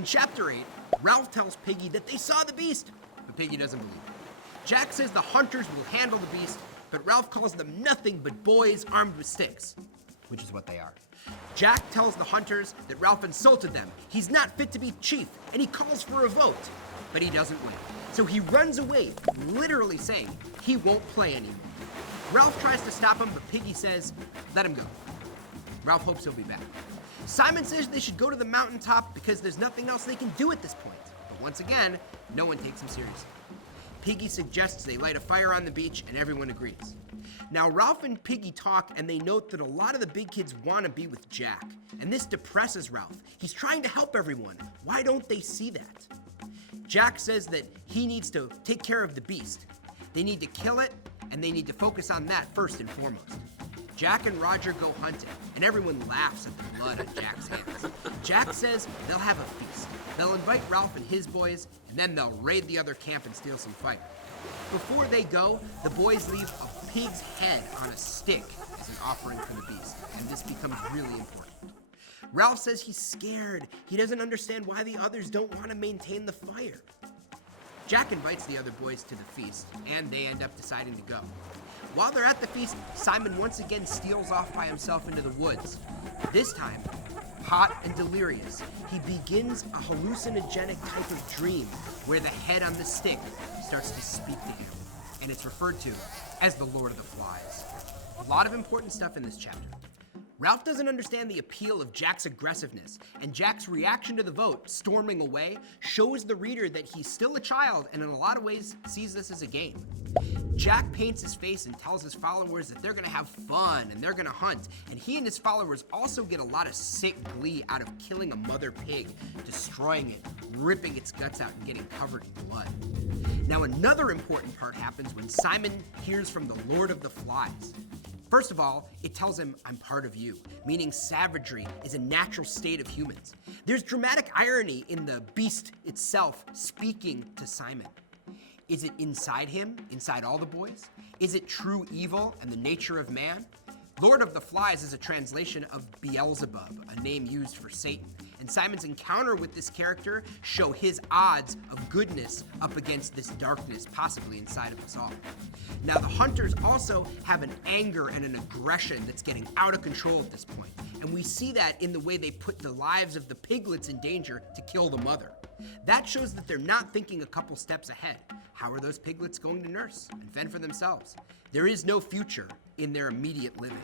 In Chapter 8, Ralph tells Piggy that they saw the beast, but Piggy doesn't believe it. Jack says the hunters will handle the beast, but Ralph calls them nothing but boys armed with sticks, which is what they are. Jack tells the hunters that Ralph insulted them, he's not fit to be chief, and he calls for a vote, but he doesn't win. So he runs away, literally saying he won't play anymore. Ralph tries to stop him, but Piggy says, let him go. Ralph hopes he'll be back. Simon says they should go to the mountaintop because there's nothing else they can do at this point. But once again, no one takes him seriously. Piggy suggests they light a fire on the beach, and everyone agrees. Now, Ralph and Piggy talk, and they note that a lot of the big kids want to be with Jack. And this depresses Ralph. He's trying to help everyone. Why don't they see that? Jack says that he needs to take care of the beast. They need to kill it, and they need to focus on that first and foremost. Jack and Roger go hunting, and everyone laughs at the blood on Jack's hands. Jack says they'll have a feast. They'll invite Ralph and his boys, and then they'll raid the other camp and steal some fire. Before they go, the boys leave a pig's head on a stick as an offering for the beast, and this becomes really important. Ralph says he's scared. He doesn't understand why the others don't want to maintain the fire. Jack invites the other boys to the feast, and they end up deciding to go. While they're at the feast, Simon once again steals off by himself into the woods. This time, hot and delirious, he begins a hallucinogenic type of dream where the head on the stick starts to speak to him, and it's referred to as the Lord of the Flies. A lot of important stuff in this chapter. Ralph doesn't understand the appeal of Jack's aggressiveness, and Jack's reaction to the vote, storming away, shows the reader that he's still a child and in a lot of ways sees this as a game. Jack paints his face and tells his followers that they're gonna have fun and they're gonna hunt, and he and his followers also get a lot of sick glee out of killing a mother pig, destroying it, ripping its guts out, and getting covered in blood. Now, another important part happens when Simon hears from the Lord of the Flies. First of all, it tells him, I'm part of you, meaning savagery is a natural state of humans. There's dramatic irony in the beast itself speaking to Simon. Is it inside him, inside all the boys? Is it true evil and the nature of man? Lord of the Flies is a translation of Beelzebub, a name used for Satan. And Simon's encounter with this character show his odds of goodness up against this darkness possibly inside of us all. Now, the hunters also have an anger and an aggression that's getting out of control at this point. And we see that in the way they put the lives of the piglets in danger to kill the mother. That shows that they're not thinking a couple steps ahead. How are those piglets going to nurse and fend for themselves? There is no future in their immediate living.